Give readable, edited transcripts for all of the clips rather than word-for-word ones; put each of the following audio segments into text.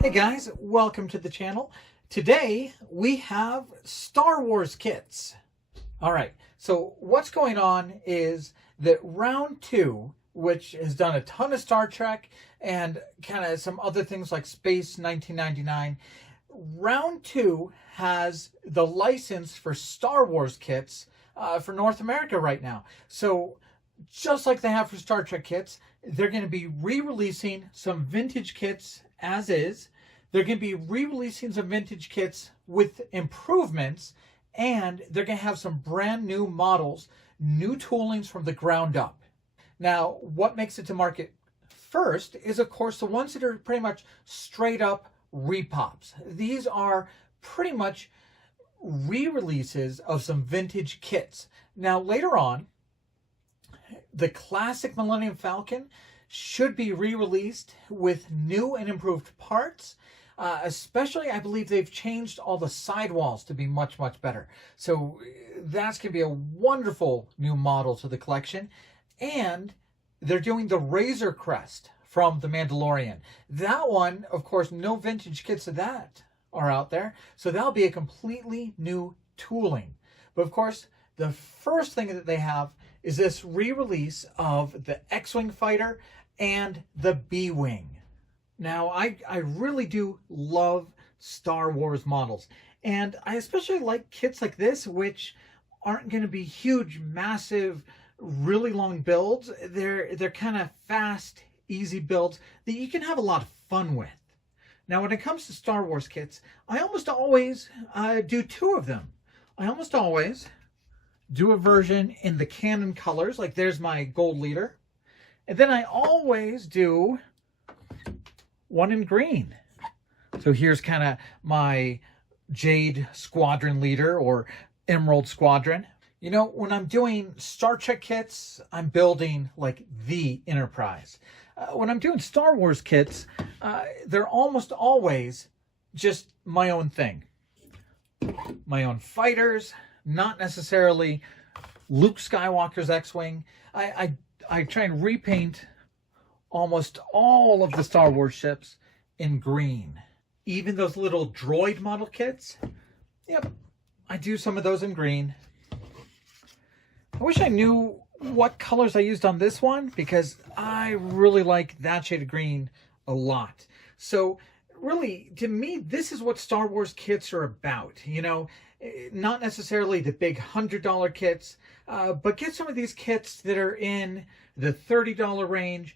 Hey guys, welcome to the channel. Today we have Star Wars kits. All right, so what's going on is that round two, which has done a ton of Star Trek and kind of some other things like Space 1999, round two has the license for Star Wars kits for North America right now. So just like they have for Star Trek kits, they're going to be re-releasing some vintage kits as is. They're going to be re-releasing some vintage kits with improvements, and they're going to have some brand new models, new toolings from the ground up. Now, what makes it to market first is, of course, the ones that are pretty much straight up repops. These are pretty much re-releases of some vintage kits. Now, later on, the classic Millennium Falcon should be re-released with new and improved parts. Especially, I believe they've changed all the sidewalls to be much, much better. So that's going to be a wonderful new model to the collection. And they're doing the Razor Crest from The Mandalorian. That one, of course, no vintage kits of that are out there. So that'll be a completely new tooling. But of course, the first thing that they have is this re-release of the X-Wing fighter and the B-Wing. Now, I really do love Star Wars models, and I especially like kits like this, which aren't going to be huge, massive, really long builds. They're kind of fast, easy builds that you can have a lot of fun with. Now, when it comes to Star Wars kits, I almost always do two of them. I almost always do a version in the canon colors, like there's my gold leader, and then I always do one in green. So here's kind of my Jade Squadron leader or Emerald Squadron. You know, when I'm doing Star Trek kits, I'm building like the Enterprise. When I'm doing Star Wars kits, they're almost always just my own thing. My own fighters, not necessarily Luke Skywalker's X-Wing. I try and repaint almost all of the Star Wars ships in green. Even those little droid model kits, yep, I do some of those in green. I wish I knew what colors I used on this one, because I really like that shade of green a lot. So really, to me, this is what Star Wars kits are about. You know, not necessarily the big $100 kits, but get some of these kits that are in the $30 range,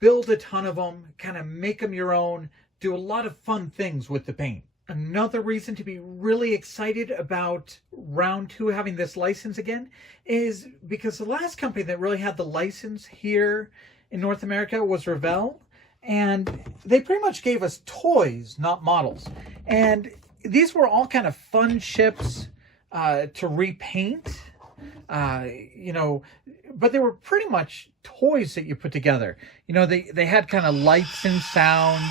build a ton of them, kind of make them your own, do a lot of fun things with the paint. Another reason to be really excited about round two having this license again is because the last company that really had the license here in North America was Revell, and they pretty much gave us toys, not models. And these were all kind of fun ships to repaint, you know, but they were pretty much toys that you put together. You know, they had kind of lights and sounds.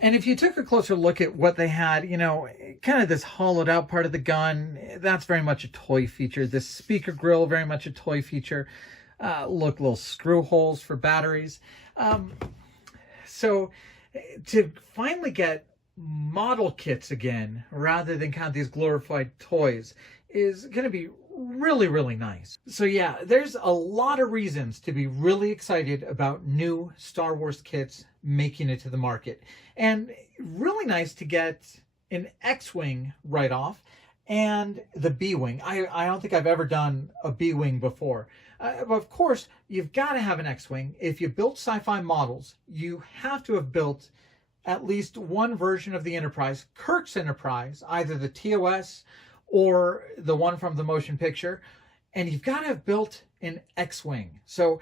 And if you took a closer look at what they had, you know, kind of this hollowed out part of the gun, that's very much a toy feature. This speaker grill, very much a toy feature. Look, little screw holes for batteries. So to finally get model kits again, rather than kind of these glorified toys, is going to be really, really nice. So yeah, there's a lot of reasons to be really excited about new Star Wars kits making it to the market. And really nice to get an X-Wing right off and the B-Wing. I don't think I've ever done a B-Wing before. But of course, you've got to have an X-Wing. If you built sci-fi models, you have to have built at least one version of the Enterprise, Kirk's Enterprise, either the TOS or the one from the motion picture, and you've got to have built an X-Wing. So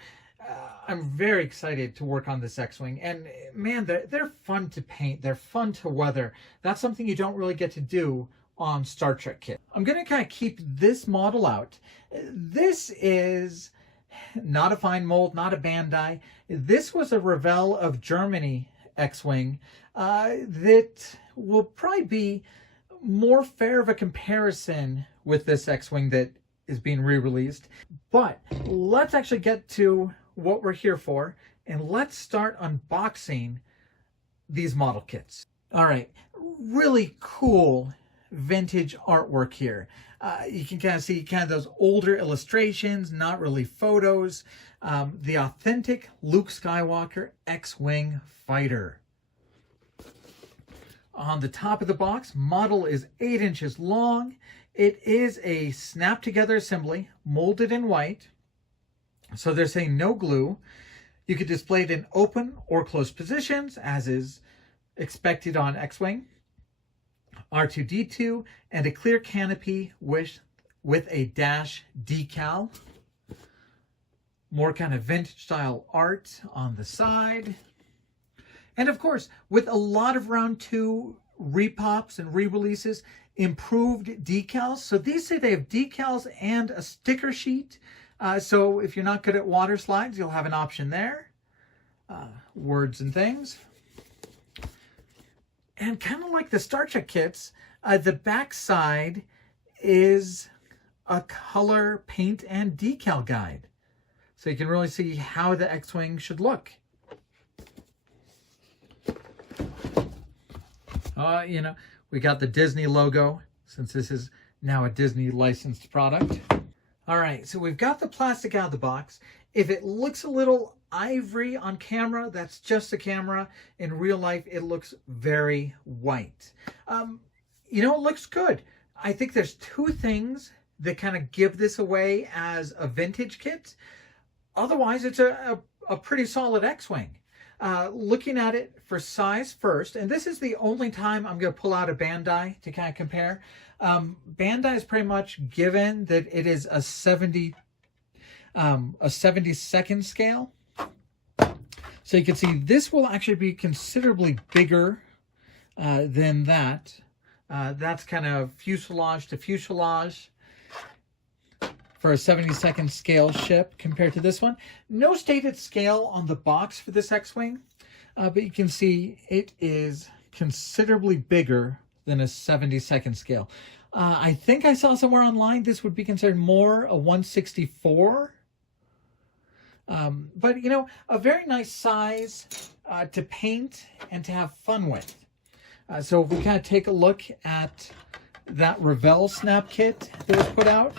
I'm very excited to work on this X-Wing, and man, they're fun to paint, they're fun to weather. That's something you don't really get to do on Star Trek kit. I'm going to kind of keep this model out. This is not a fine mold, not a Bandai. This was a Revell of Germany X-Wing that will probably be more fair of a comparison with this X-Wing that is being re-released. But let's actually get to what we're here for, and let's start unboxing these model kits. All right, really cool vintage artwork here. You can kind of see kind of those older illustrations, not really photos. The authentic Luke Skywalker X-Wing fighter. On the top of the box, model is 8 inches long. It is a snap together assembly, molded in white. So they're saying no glue. You could display it in open or closed positions, as is expected on X-Wing. R2-D2, and a clear canopy with a dash decal. More kind of vintage style art on the side. And of course, with a lot of round 2 repops and re-releases, improved decals. So these say they have decals and a sticker sheet. So if you're not good at water slides, you'll have an option there. Words and things. And kind of like the Star Trek kits, the back side is a color, paint, and decal guide. So you can really see how the X-Wing should look. You know, we got the Disney logo, since this is now a Disney licensed product. All right, so we've got the plastic out of the box. If it looks a little ivory on camera, that's just the camera. In real life, it looks very white. You know, it looks good. I think there's 2 things that kind of give this away as a vintage kit. Otherwise, it's a pretty solid X-Wing. Looking at it for size first, and this is the only time I'm going to pull out a Bandai to kind of compare. Bandai is pretty much given that it is a 72nd scale. So you can see this will actually be considerably bigger than that. That's kind of fuselage to fuselage for a 72nd scale ship compared to this one. No stated scale on the box for this X-Wing, but you can see it is considerably bigger than a 72nd scale. I think I saw somewhere online this would be considered more a 1/64. But, you know, a very nice size to paint and to have fun with. So if we kind of take a look at that Revell snap kit that was put out,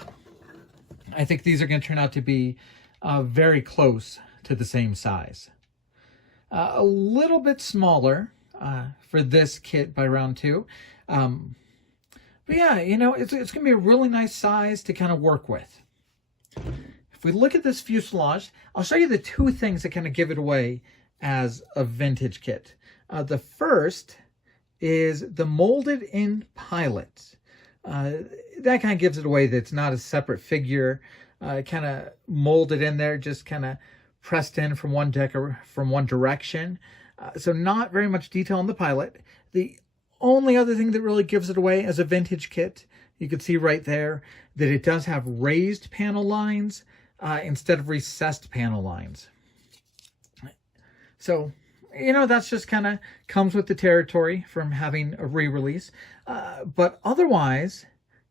I think these are going to turn out to be very close to the same size. A little bit smaller for this kit by round 2. But yeah, you know, it's going to be a really nice size to kind of work with. If we look at this fuselage, I'll show you the 2 things that kind of give it away as a vintage kit. The first is the molded in pilot. That kind of gives it away that it's not a separate figure, kind of molded in there, just kind of pressed in from one direction. So not very much detail on the pilot. The only other thing that really gives it away as a vintage kit, you can see right there that it does have raised panel lines instead of recessed panel lines. So, you know, that's just kind of comes with the territory from having a re-release. But otherwise,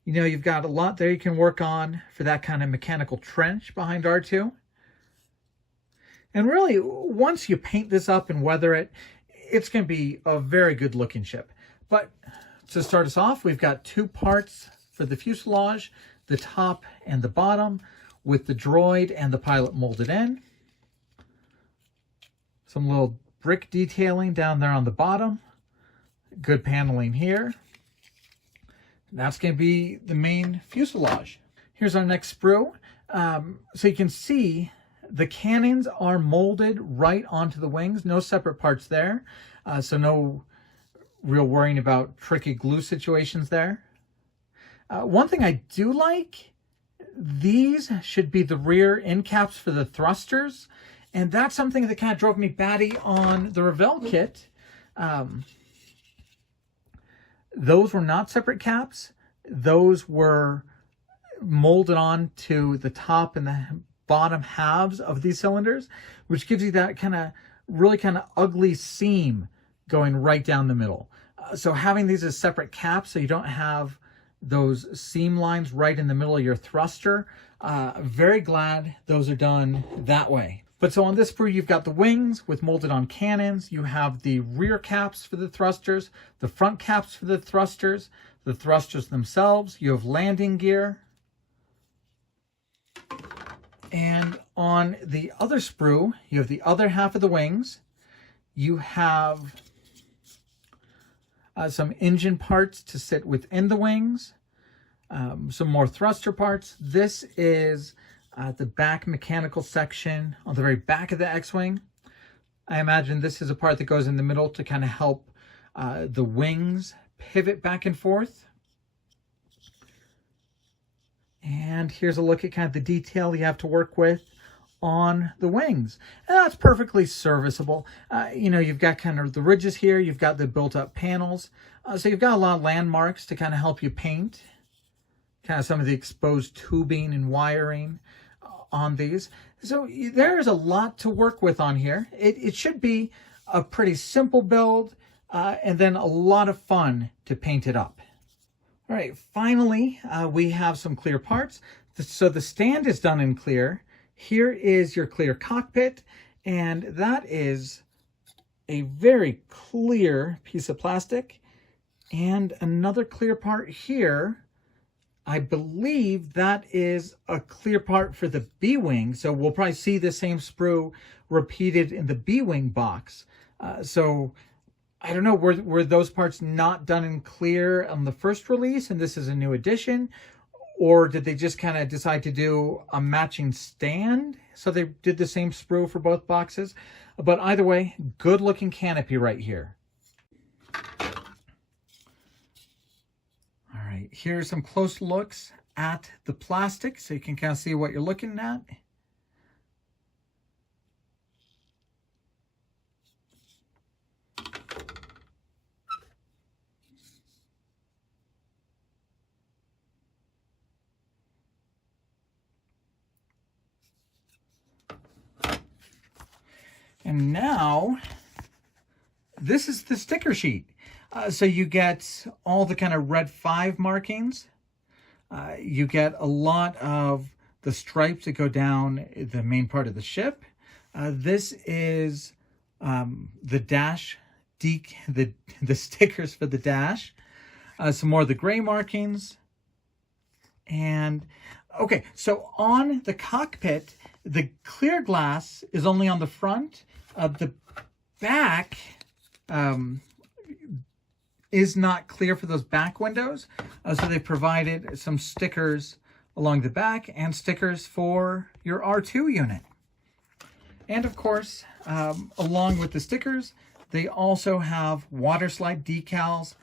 you know, you've got a lot there you can work on for that kind of mechanical trench behind R2. And really, once you paint this up and weather it, it's going to be a very good looking ship. But to start us off, we've got 2 parts for the fuselage, the top and the bottom, with the droid and the pilot molded in. Some little brick detailing down there on the bottom. Good paneling here. That's going to be the main fuselage. Here's our next sprue. So you can see the cannons are molded right onto the wings. No separate parts there. So no real worrying about tricky glue situations there. One thing I do like, these should be the rear end caps for the thrusters. And that's something that kind of drove me batty on the Revell kit. Those were not separate caps. Those were molded on to the top and the bottom halves of these cylinders, which gives you that kind of really kind of ugly seam going right down the middle. So having these as separate caps so you don't have those seam lines right in the middle of your thruster. Very glad those are done that way. But so on this sprue, you've got the wings with molded on cannons. You have the rear caps for the thrusters, the front caps for the thrusters themselves. You have landing gear. And on the other sprue, you have the other half of the wings. You have some engine parts to sit within the wings. Some more thruster parts. This is the back mechanical section on the very back of the X-Wing. I imagine this is a part that goes in the middle to kind of help the wings pivot back and forth. And here's a look at kind of the detail you have to work with on the wings. And that's perfectly serviceable. You know, you've got kind of the ridges here. You've got the built-up panels. So you've got a lot of landmarks to kind of help you paint. Kind of some of the exposed tubing and wiring on these. So there is a lot to work with on here. It should be a pretty simple build and then a lot of fun to paint it up. All right, finally, we have some clear parts. So the stand is done in clear. Here is your clear cockpit, and that is a very clear piece of plastic. And another clear part here, I believe that is a clear part for the B-Wing. So we'll probably see the same sprue repeated in the B-Wing box. So I don't know, were those parts not done in clear on the first release and this is a new addition? Or did they just kind of decide to do a matching stand? So they did the same sprue for both boxes. But either way, good looking canopy right here. All right, here's some close looks at the plastic so you can kind of see what you're looking at. And now, this is the sticker sheet. So you get all the kind of red 5 markings. You get a lot of the stripes that go down the main part of the ship. This is the dash, the stickers for the dash. Some more of the gray markings. And, okay, so on the cockpit, the clear glass is only on the front. The back is not clear for those back windows. So they provided some stickers along the back and stickers for your R2 unit. And of course, along with the stickers, they also have water slide decals.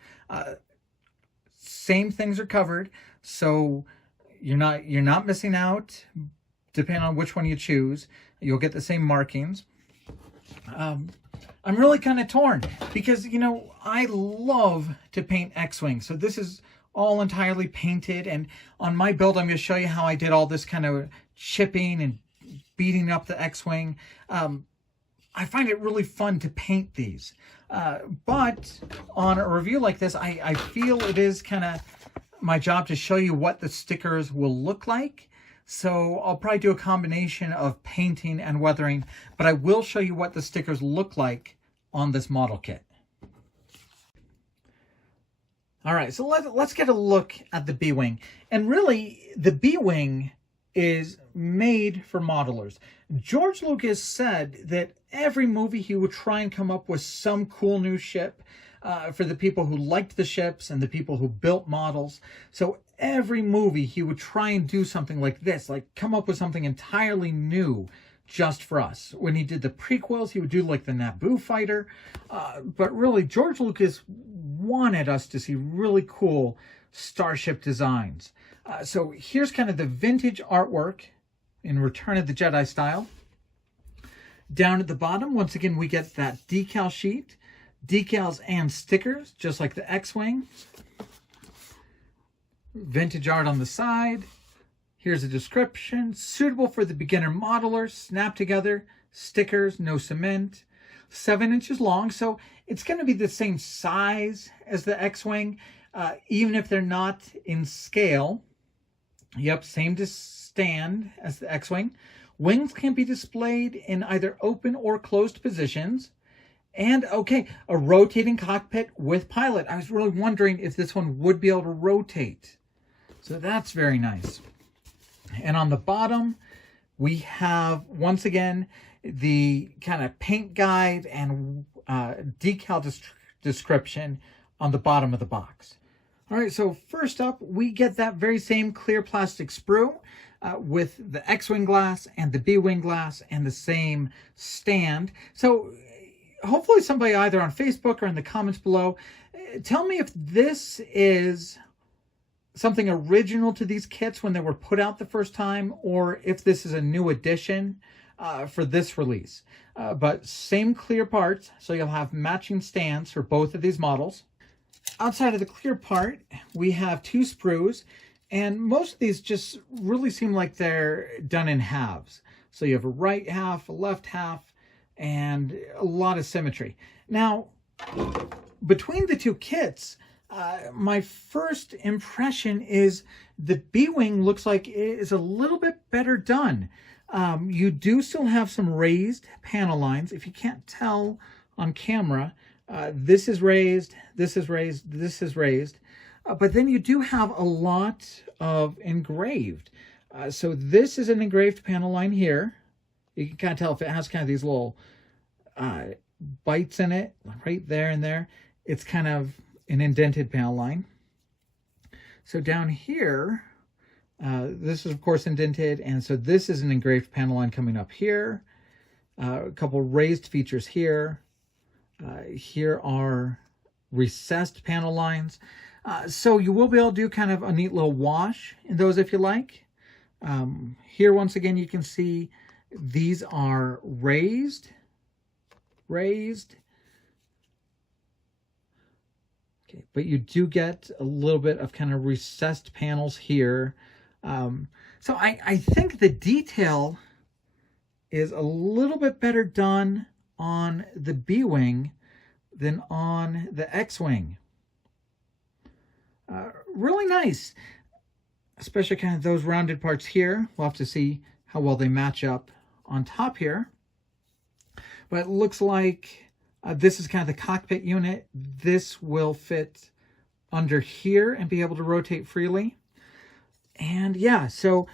Same things are covered, so you're not missing out. Depending on which one you choose, you'll get the same markings. I'm really kind of torn because, you know, I love to paint X-Wing. So this is all entirely painted. And on my build, I'm going to show you how I did all this kind of chipping and beating up the X-Wing. I find it really fun to paint these. But on a review like this, I feel it is kind of my job to show you what the stickers will look like. So I'll probably do a combination of painting and weathering, but I will show you what the stickers look like on this model kit. All right, so let's get a look at the B-Wing. And really, the B-Wing is made for modelers. George Lucas said that every movie he would try and come up with some cool new ship for the people who liked the ships and the people who built models. So every movie he would try and do something like this, like come up with something entirely new just for us. When he did the prequels, he would do like the Naboo fighter. But really, George Lucas wanted us to see really cool starship designs. So here's kind of the vintage artwork in Return of the Jedi style. Down at the bottom, once again, we get that decal sheet. Decals and stickers, just like the X-Wing. Vintage art on the side. Here's a description. Suitable for the beginner modeler. Snap together. Stickers, no cement. 7 inches long, so it's going to be the same size as the X-Wing. even if they're not in scale. Yep, same stand as the X-Wing. Wings can be displayed in either open or closed positions. And, okay, a rotating cockpit with pilot. I was really wondering if this one would be able to rotate. So that's very nice. And on the bottom, we have, once again, the kind of paint guide and decal description on the bottom of the box. All right, so first up, we get that very same clear plastic sprue with the X-Wing glass and the B-Wing glass and the same stand. So hopefully somebody either on Facebook or in the comments below, tell me if this is something original to these kits when they were put out the first time, or if this is a new addition for this release. But same clear parts, so you'll have matching stands for both of these models. Outside of the clear part, we have 2 sprues, and most of these just really seem like they're done in halves. So you have a right half, a left half, and a lot of symmetry. Now, between the 2 kits, my first impression is the B-Wing looks like it is a little bit better done. You do still have some raised panel lines. If you can't tell on camera, this is raised, this is raised, this is raised. But then you do have a lot of engraved. So this is an engraved panel line here. You can kind of tell if it has kind of these little bites in it, right there and there. It's kind of an indented panel line. So down here, this is of course indented, and so this is an engraved panel line coming up here. A couple raised features here. Here are recessed panel lines. So you will be able to do kind of a neat little wash in those if you like. Here once again you can see these are raised. Okay, but you do get a little bit of kind of recessed panels here. So I think the detail is a little bit better done on the B-Wing than on the X-Wing. Really nice, especially kind of those rounded parts here. We'll have to see how well they match up on top here. But it looks like this is kind of the cockpit unit. This will fit under here and be able to rotate freely. And yeah, so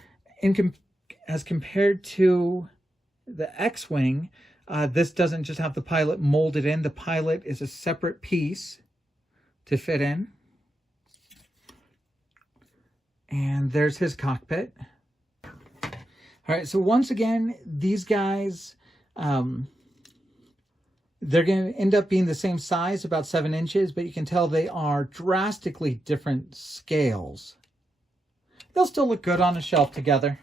as compared to the X-Wing, this doesn't just have the pilot molded in. The pilot is a separate piece to fit in. And there's his cockpit. All right, so once again, these guys, they're going to end up being the same size, about 7 inches, but you can tell they are drastically different scales. They'll still look good on a shelf together.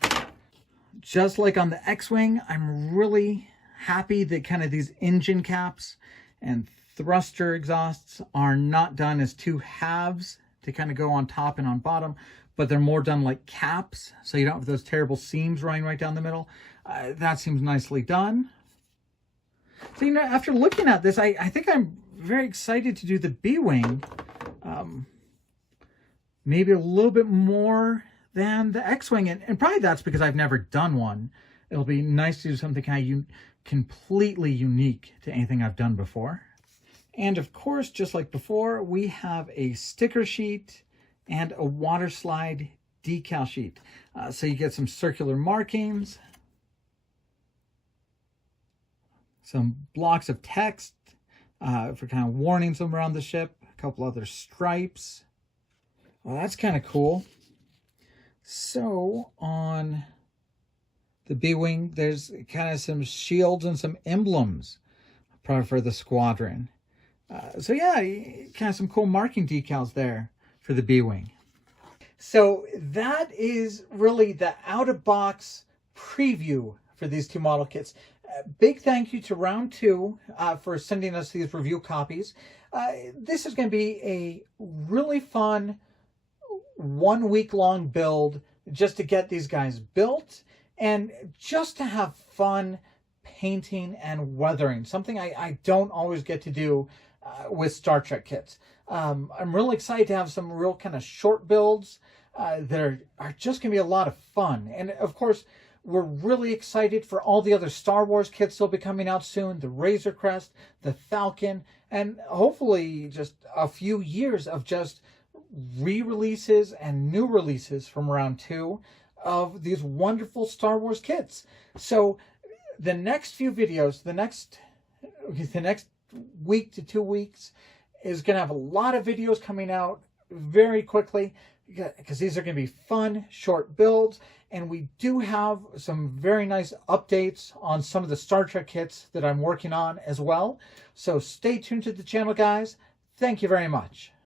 Just like on the X-Wing, I'm really happy that kind of these engine caps and thruster exhausts are not done as 2 halves to kind of go on top and on bottom, but they're more done like caps, so you don't have those terrible seams running right down the middle. That seems nicely done. So, you know, after looking at this, I think I'm very excited to do the B-Wing. Maybe a little bit more than the X-Wing, and probably that's because I've never done one. It'll be nice to do something kind of completely unique to anything I've done before. And of course, just like before, we have a sticker sheet and a water slide decal sheet. So you get some circular markings, some blocks of text for kind of warnings around the ship, a couple other stripes. Well, that's kind of cool. So on the B-Wing, there's kind of some shields and some emblems, probably for the squadron. So yeah, kind of some cool marking decals there for the B-Wing. So that is really the out-of-box preview for these 2 model kits. Big thank you to Round 2 for sending us these review copies. This is going to be a really fun 1 week long build just to get these guys built and just to have fun painting and weathering. Something I don't always get to do with Star Trek kits. I'm really excited to have some real kind of short builds that are just going to be a lot of fun. And of course, we're really excited for all the other Star Wars kits that'll be coming out soon. The Razor Crest, the Falcon, and hopefully just a few years of just re-releases and new releases from round 2 of these wonderful Star Wars kits. So the next few videos, the next week to 2 weeks is going to have a lot of videos coming out very quickly, because these are going to be fun, short builds. And we do have some very nice updates on some of the Star Trek kits that I'm working on as well. So stay tuned to the channel, guys. Thank you very much.